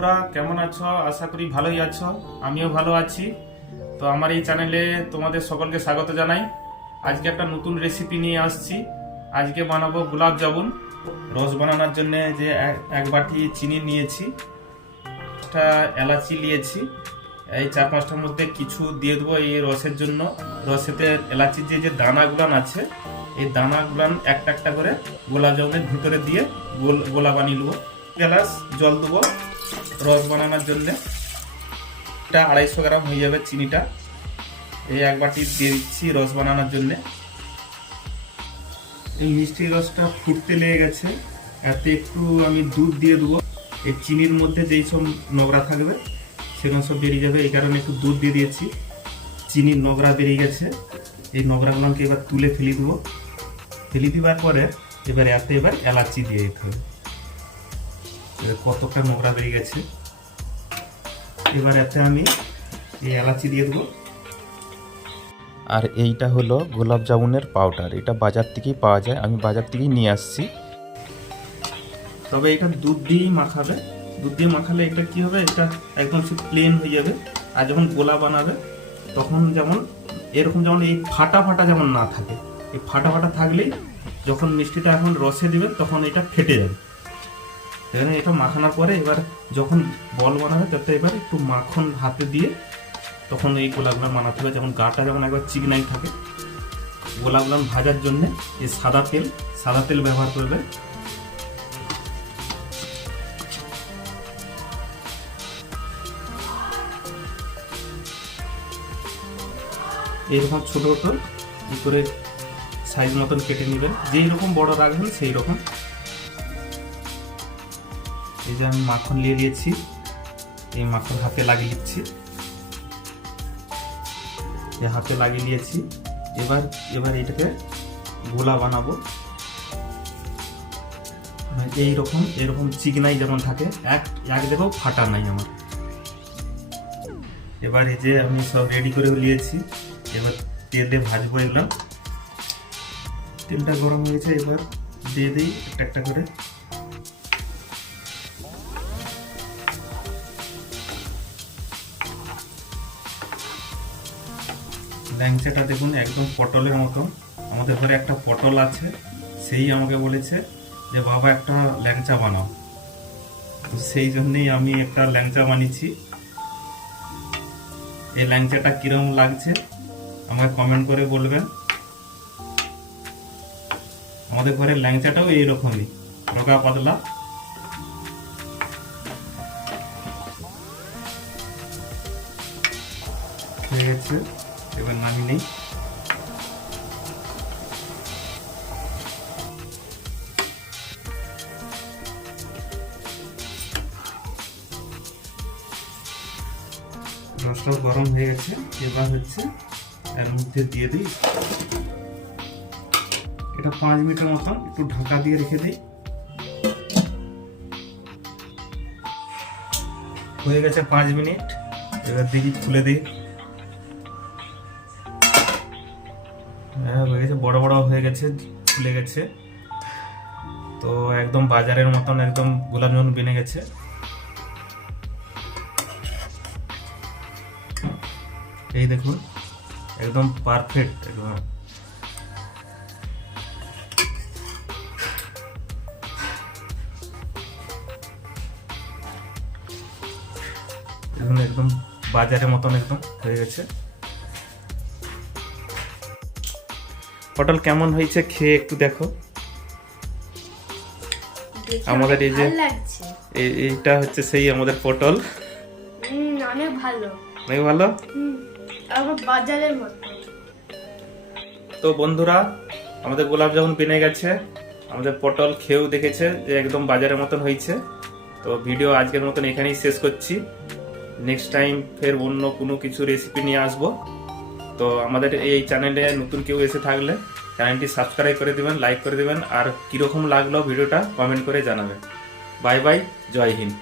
বন্ধুরা, কেমন আছো? আশা করি ভালোই আছো। আমিও ভালো আছি। তো আমার এই চ্যানেলে তোমাদের সকলকে স্বাগত জানাই। আজকে একটা নতুন রেসিপি নিয়ে আসছি। আজকে বানাবো গোলাপ জামুন। রস বানানোর জন্য যে এক- বাটি চিনি নিয়েছি, একটা এলাচি নিয়েছি। এই চার পাঁচটার মধ্যে কিছু দিয়ে দেবো এই রসের জন্য। রসেতে এলাচির যে যে দানাগুলান আছে, এই দানাগুলান একটা একটা করে গোলাপ জামুনের ভিতরে দিয়ে গোলা বানিয়ে নেব। গ্লাস জল দেবো রস বানানোর জন্য। এটা আড়াইশো গ্রাম হয়ে যাবে চিনিটা। এই এক বাটি দিয়ে দিচ্ছি রস বানানোর জন্য। এই মিষ্টি রসটা ফুটতে লেগে গেছে। এতে একটু আমি দুধ দিয়ে দেবো। এই চিনির মধ্যে যেই সব নোংরা থাকবে সেগুলো সব বেরিয়ে যাবে। এই কারণে একটু দুধ দিয়ে দিয়েছি। চিনির নোংরা বেরিয়ে গেছে। এই নোংরাগুলোকে এবার তুলে ফেলে দেবো। ফেলে দেওয়ার পরে এবার এতে এবার এলাচি দিয়ে দিতে হবে। কতটা নোংরা বেরিয়ে গেছে। এবার এতে আমি এই এলাচি দিয়ে দেবো। আর এইটা হলো গোলাপ জামুনের পাউডার। এটা বাজার থেকেই পাওয়া যায়। আমি বাজার থেকেই নিয়ে আসছি। তবে এটা দুধ দিয়েই মাখাবে। দুধ দিয়ে মাখালে এটা কি হবে? এটা একদম সে প্লেন হয়ে যাবে। আর যখন গোলা বানাবে তখন যেমন এরকম যেমন এই ফাটা ফাটা যেমন না থাকে। এই ফাটা ফাটা থাকলেই যখন মিষ্টিটা এখন রসে দিবে তখন এটা ফেটে যাবে। এখানে এটা মাখানোর পরে এবার যখন বল বানাবে তাতে এবার একটু মাখন হাতে দিয়ে তখন এই গোলাগুলো বানাতে হবে। যেমন গাটা যেমন একবার চিকনাই থাকে গোলাগুলো ভাজার জন্য এই সাদা তেল সাদা তেল ব্যবহার করবে। এরকম ছোট ছোট করে সাইজ মতন কেটে নেবেন। যেই রকম বড় রাখবেন সেই রকম এই যে আমি মাখন নিয়ে নিয়েছি, এই মাখন হাতে লাগিয়ে দিচ্ছি। হাতে লাগিয়ে নিয়েছি। এবার এবার এটাকে গোলা বানাবো। মানে এই রকম এরকম চিকনাই যেমন থাকে, এক এক দেখো ফাটা নাই আমার। এবার এই যে আমি সব রেডি করে নিয়েছি। এবার তেলে ভাজবো এগুলো তেলটা গরম হয়েছে এবার দিয়ে দিই একটা একটা করে। ল্যাংচাটা দেখুন, একদম পটলের মতো আমাদের ঘরে একটা পটল আছে, সেই আমাকে বলেছে যে, বাবা, একটা ল্যাংচা বানাও। তো সেই জন্যেই আমি একটা ল্যাংচা বানিয়েছি। এই ল্যাংচাটা কীরকম লাগছে, আমাকে কমেন্ট করে বলবেন। আমাদের ঘরের ল্যাংচাটাও এইরকমই রোগা পাতলা। হয়ে গেছে এবার নামি নেই। রসটা গরম হয়ে গেছে। এবার হচ্ছে এর মধ্যে দিয়ে দিই। এটা পাঁচ মিনিটের মতন একটু ঢাকা দিয়ে রেখে দিই। হয়ে গেছে পাঁচ মিনিট। এবার দেখি খুলে দিই। হ্যাঁ হয়ে গেছে, বড় বড় হয়ে গেছে খুলে গেছে। তো একদম বাজারের মতন একদম গোলাপজামুন বেনে গেছে। এই দেখুন, একদম পারফেক্ট একদম। একদম বাজারের মতন একদম হয়ে গেছে। পটল কেমন হয়েছে খেয়ে একটু দেখো। আমাদের এই যে- এই- এইটা হচ্ছে সেই আমাদের পটল। অনেক ভালো। অনেক ভালো? বাজারের মতো। তো বন্ধুরা আমাদের গোলাপ জামুন পেনে গেছে। আমাদের পটল খেয়েও দেখেছে যে একদম বাজারের মতন হয়েছে। তো ভিডিও আজকের মতন এখানেই শেষ করছি। নেক্সট টাইম ফের অন্য কোনো কিছু রেসিপি নিয়ে আসব। তো আমাদের এই চ্যানেলে নতুন কেউ এসে থাকলে চ্যানেলটি সাবস্ক্রাইব করে দেবেন লাইক করে দেবেন, আর কীরকম লাগল ভিডিওটা কমেন্ট করে জানাবেন। বাই বাই জয় হিন্দ।